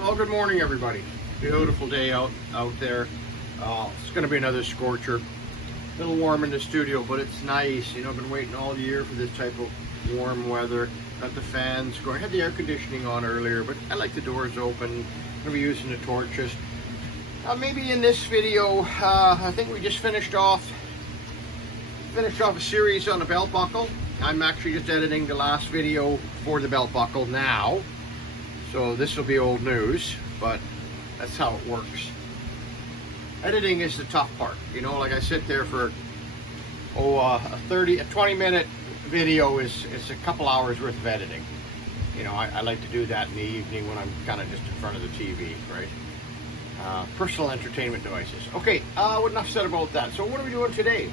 Well, good morning, everybody. Beautiful day out there. It's going to be another scorcher. A little warm in the studio, but it's nice. You know, I've been waiting all year for this type of warm weather. Got the fans going. I had the air conditioning on earlier, but I like the doors open. I'm going to be using the torches. Maybe in this video, I think we just finished off a series on the belt buckle. I'm actually just editing the last video for the belt buckle now. So this will be old news, but that's how it works. Editing is the tough part. You know, like I sit there for a 20-minute video is a couple hours worth of editing. You know, I like to do that in the evening when I'm kind of just in front of the TV, right? Personal entertainment devices. Okay, enough said about that. So what are we doing today?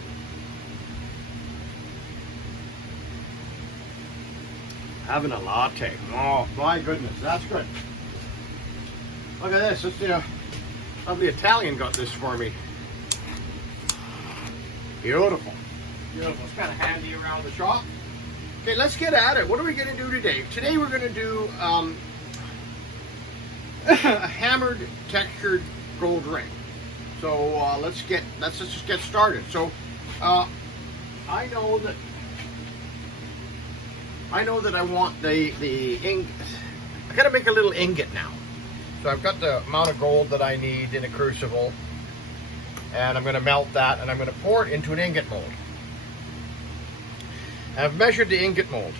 Having a latte. Oh my goodness, that's good. Look at this. Let's see, lovely Italian got this for me. Beautiful. Beautiful. It's kind of handy around the shop. Okay, let's get at it. What are we going to do today? Today we're going to do a hammered textured gold ring. So let's just get started. So I know that I want the ingot. I gotta make a little ingot now. So I've got the amount of gold that I need in a crucible, and I'm gonna melt that, and I'm gonna pour it into an ingot mold. I've measured the ingot mold.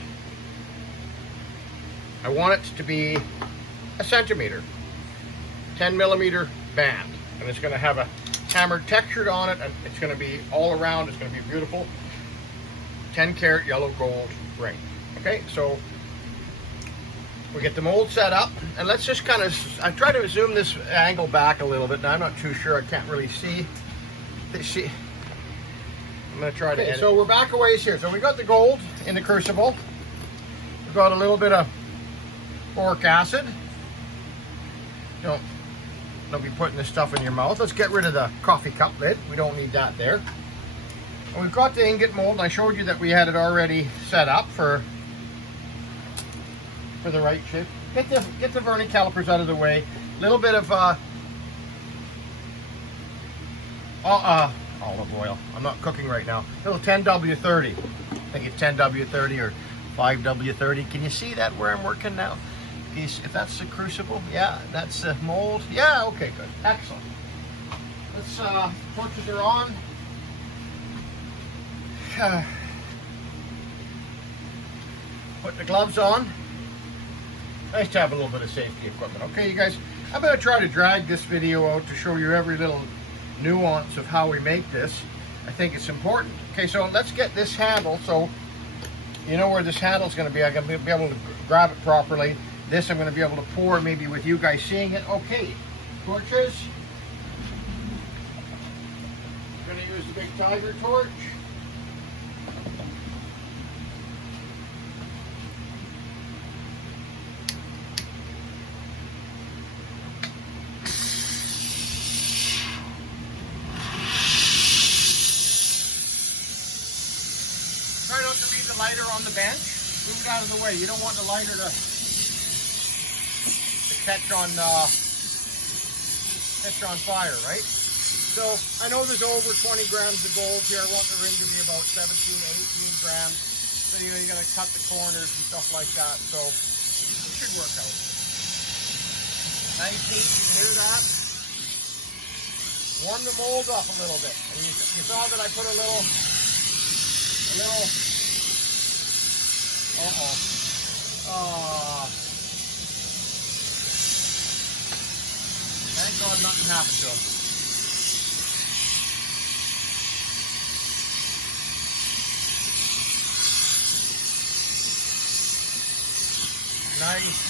I want it to be a centimeter, 10mm band, and it's gonna have a hammered textured on it, and it's gonna be all around. It's gonna be beautiful 10-carat yellow gold ring. Okay, so we get the mold set up, and let's just kind of, I try to zoom this angle back a little bit. Now I'm not too sure, I can't really see. I'm going to try to edit. So we're back a ways here. So we got the gold in the crucible. We've got a little bit of boric acid. Don't be putting this stuff in your mouth. Let's get rid of the coffee cup lid. We don't need that there. And we've got the ingot mold, and I showed you that we had it already set up for the right shape. Get the vernier calipers out of the way. A little bit of olive oil. I'm not cooking right now. A little 10W30. I think it's 10W30 or 5W30. Can you see that where I'm working now? If that's the crucible, yeah, that's the mold. Yeah, okay, good, excellent. Let's torches are on. Put the gloves on. Nice to have a little bit of safety equipment. Okay, you guys, I'm going to try to drag this video out to show you every little nuance of how we make this. I think it's important. Okay, so let's get this handle. So you know where this handle is going to be. I'm going to be able to grab it properly. This I'm going to be able to pour maybe with you guys seeing it. Okay, torches. I'm going to use the big tiger torch. Lighter on the bench, move it out of the way. You don't want the lighter to catch on fire, right? So I know there's over 20 grams of gold here. I want the ring to be about 17 to 18 grams. So you know you got to cut the corners and stuff like that. So it should work out. Nice heat, you can hear that. Warm the mold up a little bit. And you saw that I put a little. Thank God nothing happened to him. Nice.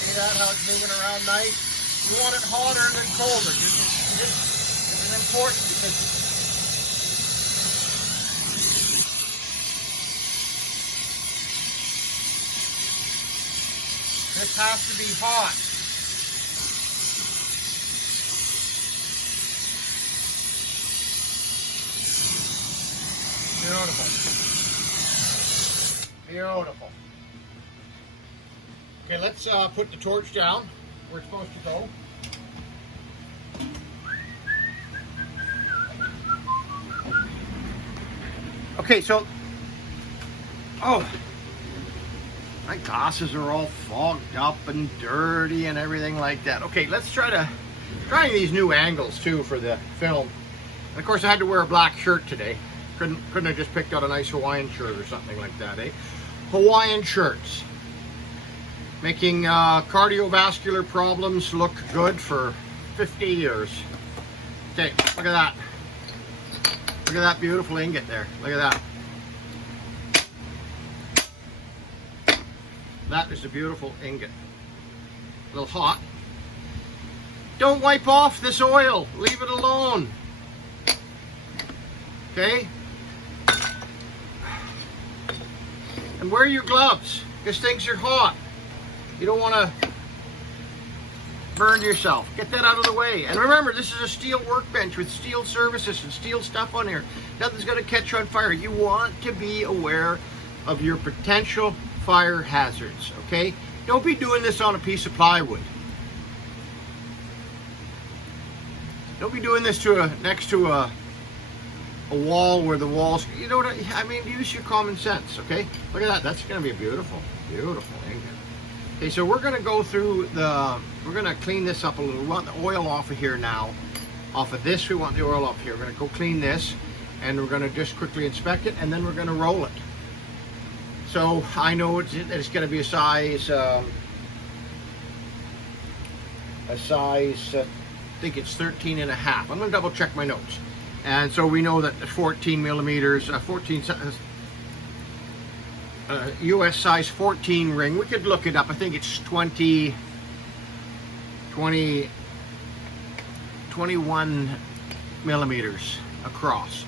See that, how it's moving around nice? You want it hotter than colder. This is important because this has to be hot. Beautiful. Beautiful. Okay, let's put the torch down where it's supposed to go. Okay, so, oh, my glasses are all fogged up and dirty and everything like that. Okay, let's trying these new angles too for the film. And of course, I had to wear a black shirt today. Couldn't have just picked out a nice Hawaiian shirt or something like that, eh? Hawaiian shirts. Making cardiovascular problems look good for 50 years. Okay, look at that. Look at that beautiful ingot there. Look at that. That is a beautiful ingot. A little hot. Don't wipe off this oil. Leave it alone. Okay? And wear your gloves, because things are hot. You don't want to burn yourself. Get that out of the way. And remember, this is a steel workbench with steel services and steel stuff on here. Nothing's going to catch on fire. You want to be aware of your potential fire hazards, okay? Don't be doing this on a piece of plywood. Don't be doing this next to a wall where the walls, you know what I mean? Use your common sense, okay? Look at that. That's going to be a beautiful, beautiful ingot. Okay, so we're going to go through we're going to clean this up a little. We want the oil off of here now. Off of this, we want the oil up here. We're going to go clean this, and we're going to just quickly inspect it, and then we're going to roll it. So I know it's going to be a size, I think it's 13 and a half. I'm going to double check my notes. And so we know that 14 millimeters, US size 14 ring. We could look it up. I think it's 21 millimeters across.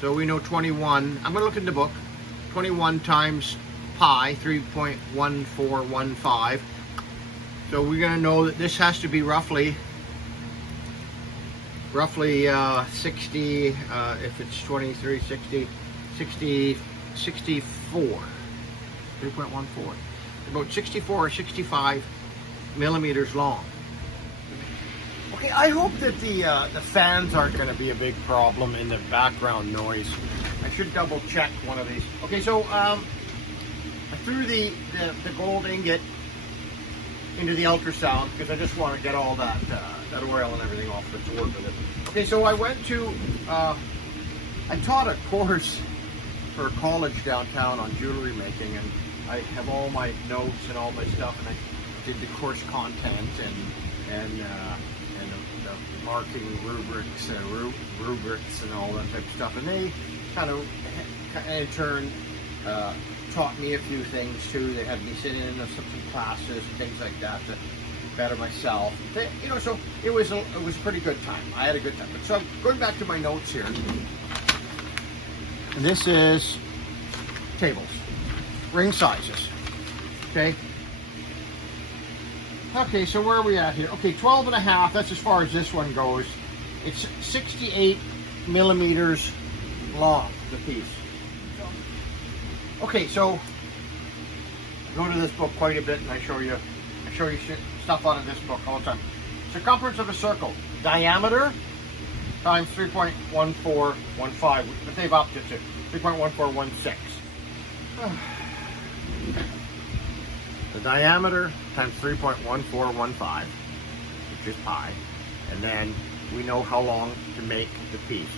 So we know 21. I'm going to look in the book. 21 times pi, 3.1415. So we're going to know that this has to be roughly 60, if it's 23, 60, 64, 3.14, about 64 or 65 millimeters long. Okay, I hope that the fans aren't going to be a big problem in the background noise. I should double check one of these. Okay, so I threw the gold ingot into the ultrasound because I just want to get all that oil and everything off the board with it. Okay, so I went to, I taught a course for college downtown on jewelry making, and I have all my notes and all my stuff, and I did the course content and the marking rubrics and all that type of stuff, and they kind of in turn taught me a few things too. They had me sit in some classes and things like that to better myself. You know, so it was a pretty good time. I had a good time. But so I'm going back to my notes here. And this is tables, ring sizes. Okay. Okay, so where are we at here? Okay, 12 and a half. That's as far as this one goes. It's 68 millimeters long, the piece. Okay, so I go to this book quite a bit, and I show you stuff out of this book all the time. Circumference of a circle, diameter times 3.1415, but they've upped it to 3.1416. The diameter times 3.1415, which is pi, and then we know how long to make the piece.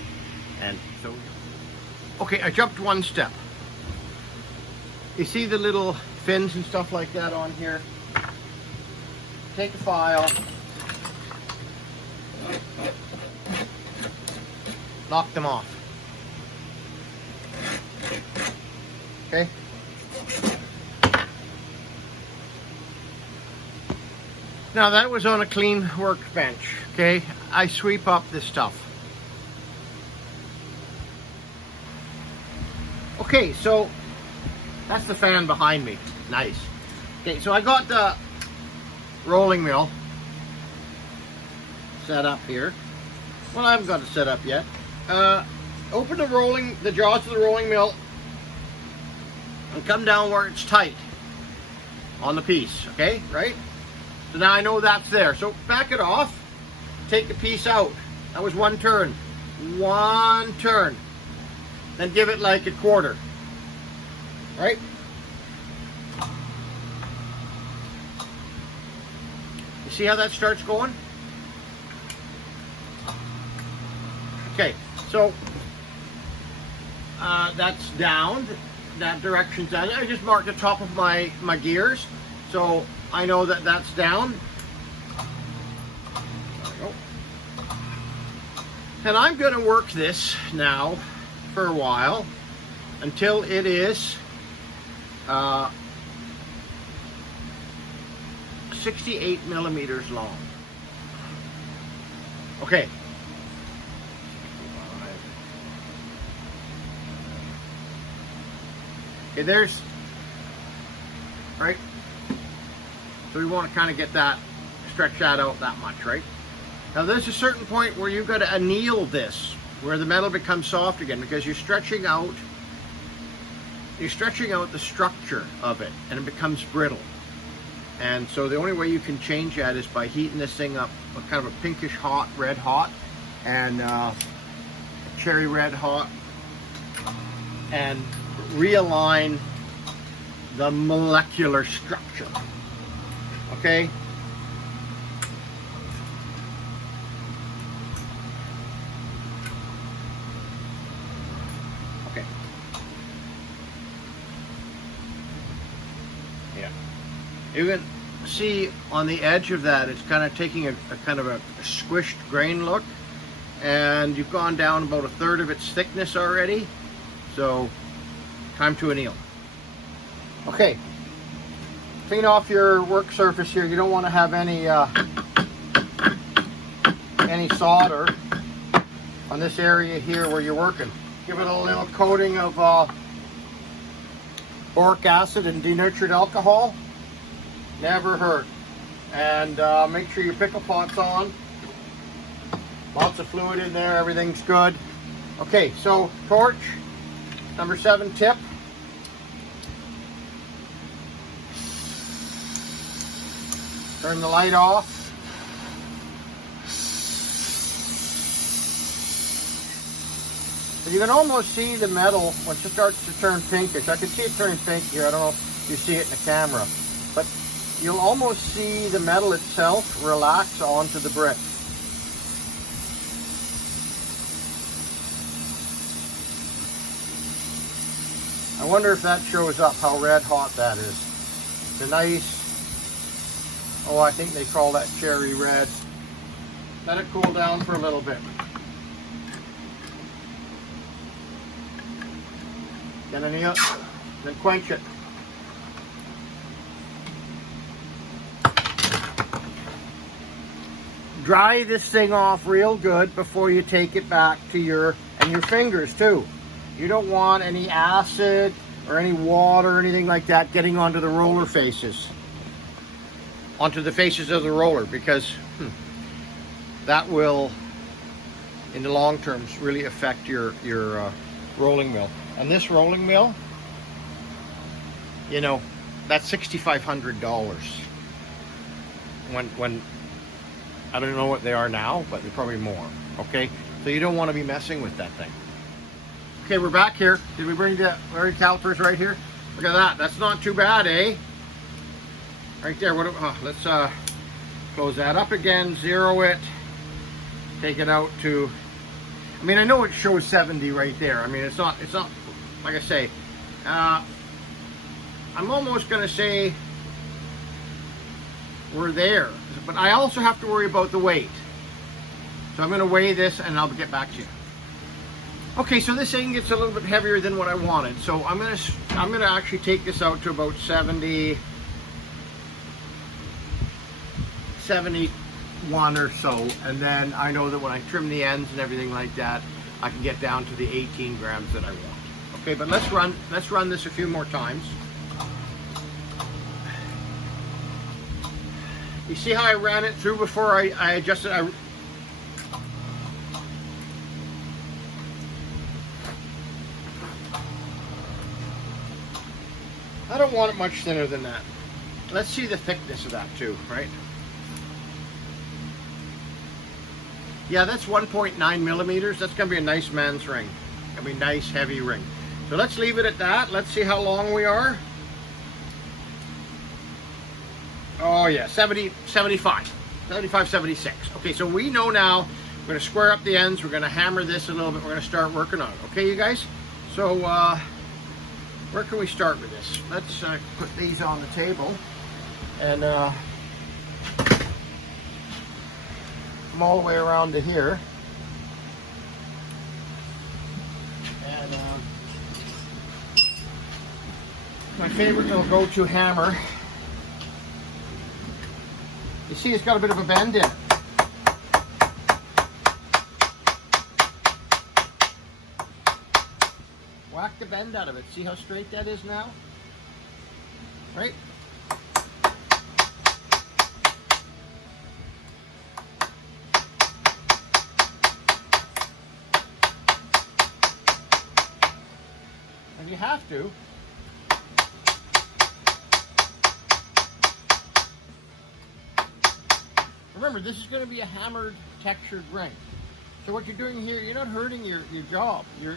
And so, okay, I jumped one step. You see the little fins and stuff like that on here? Take a file, knock them off. Okay? Now that was on a clean workbench, okay? I sweep up this stuff. Okay, so that's the fan behind me. Nice. Okay, so I got the rolling mill set up here. Well, I haven't got it set up yet. Open the jaws of the rolling mill and come down where it's tight on the piece, okay, right? So now I know that's there. So back it off, take the piece out. That was one turn. One turn. Then give it like a quarter, right? You see how that starts going? Okay, so that's down. That direction's down. I just marked the top of my gears, so I know that that's down. There we go. And I'm going to work this now for a while until it is 68 millimeters long. Okay. Okay, there's, right? So we want to kind of get that, stretch that out that much, right? Now there's a certain point where you've got to anneal this, where the metal becomes soft again, because you're stretching out the structure of it, and it becomes brittle. And so the only way you can change that is by heating this thing up, kind of a pinkish hot, red hot, and cherry red hot, and realign the molecular structure. Okay? Okay. Yeah. You can see on the edge of that, it's kind of taking a kind of a squished grain look, and you've gone down about a third of its thickness already. So time to anneal. Okay, clean off your work surface here. You don't want to have any solder on this area here where you're working. Give it a little coating of boric acid and denatured alcohol. Never hurt. And make sure your pickle pot's on. Lots of fluid in there. Everything's good. Okay, so torch. Number 7 tip. Turn the light off. You can almost see the metal once it starts to turn pinkish. I can see it turning pink here. I don't know if you see it in the camera, but you'll almost see the metal itself relax onto the brick. I wonder if that shows up how red hot that is. It's a nice, oh, I think they call that cherry red. Let it cool down for a little bit. Then anneal it, then quench it. Dry this thing off real good before you take it back to your fingers too. You don't want any acid or any water or anything like that getting onto the roller faces, onto the faces of the roller, because that will, in the long term, really affect your rolling mill. And this rolling mill, you know, that's $6,500. When I don't know what they are now, but they're probably more. Okay, so you don't want to be messing with that thing. Okay, we're back here. Did we bring the calipers right here? Look at that. That's not too bad, eh? Right there. Let's close that up again. Zero it. Take it out to. I mean, I know it shows 70 right there. I mean, it's not. Like I say, I'm almost gonna say we're there, but I also have to worry about the weight. So I'm gonna weigh this, and I'll get back to you. Okay, so this thing gets a little bit heavier than what I wanted. So I'm gonna actually take this out to about 71 or so, and then I know that when I trim the ends and everything like that, I can get down to the 18 grams that I want. Okay, but let's run this a few more times. You see how I ran it through before I adjusted? I don't want it much thinner than that. let's see the thickness of that too, right? Yeah, that's 1.9 millimeters. That's gonna be a nice man's ring. Gonna be a nice heavy ring. So let's leave it at that. Let's see how long we are. Oh yeah, 70, 75, 75, 76. Okay, so we know now we're gonna square up the ends. We're gonna hammer this a little bit. We're gonna start working on it. Okay, you guys? So where can we start with this? Let's put these on the table and come all the way around to here. And my favorite little go-to hammer. You see, it's got a bit of a bend in it. Whack the bend out of it. See how straight that is now? Right? And you have to. Remember, this is going to be a hammered, textured ring. So what you're doing here, you're not hurting your job. You're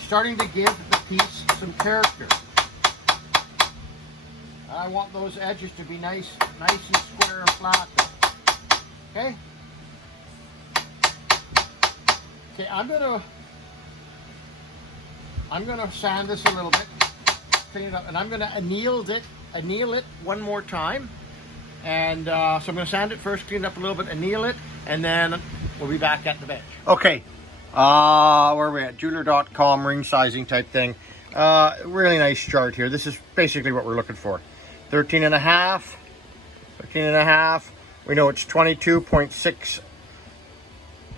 starting to give the piece some character. I want those edges to be nice and square and flat. Okay? Okay, I'm gonna sand this a little bit, clean it up, and I'm gonna anneal it one more time. And so I'm going to sand it first, clean it up a little bit, anneal it, and then we'll be back at the bench. Okay, where are we at? Jeweler.com, ring sizing type thing. Really nice chart here. This is basically what we're looking for. 13 and a half. We know it's 22.6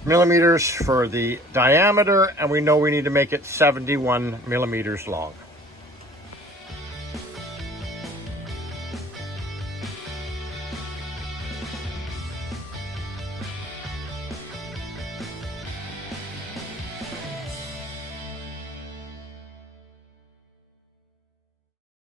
millimeters for the diameter, and we know we need to make it 71 millimeters long.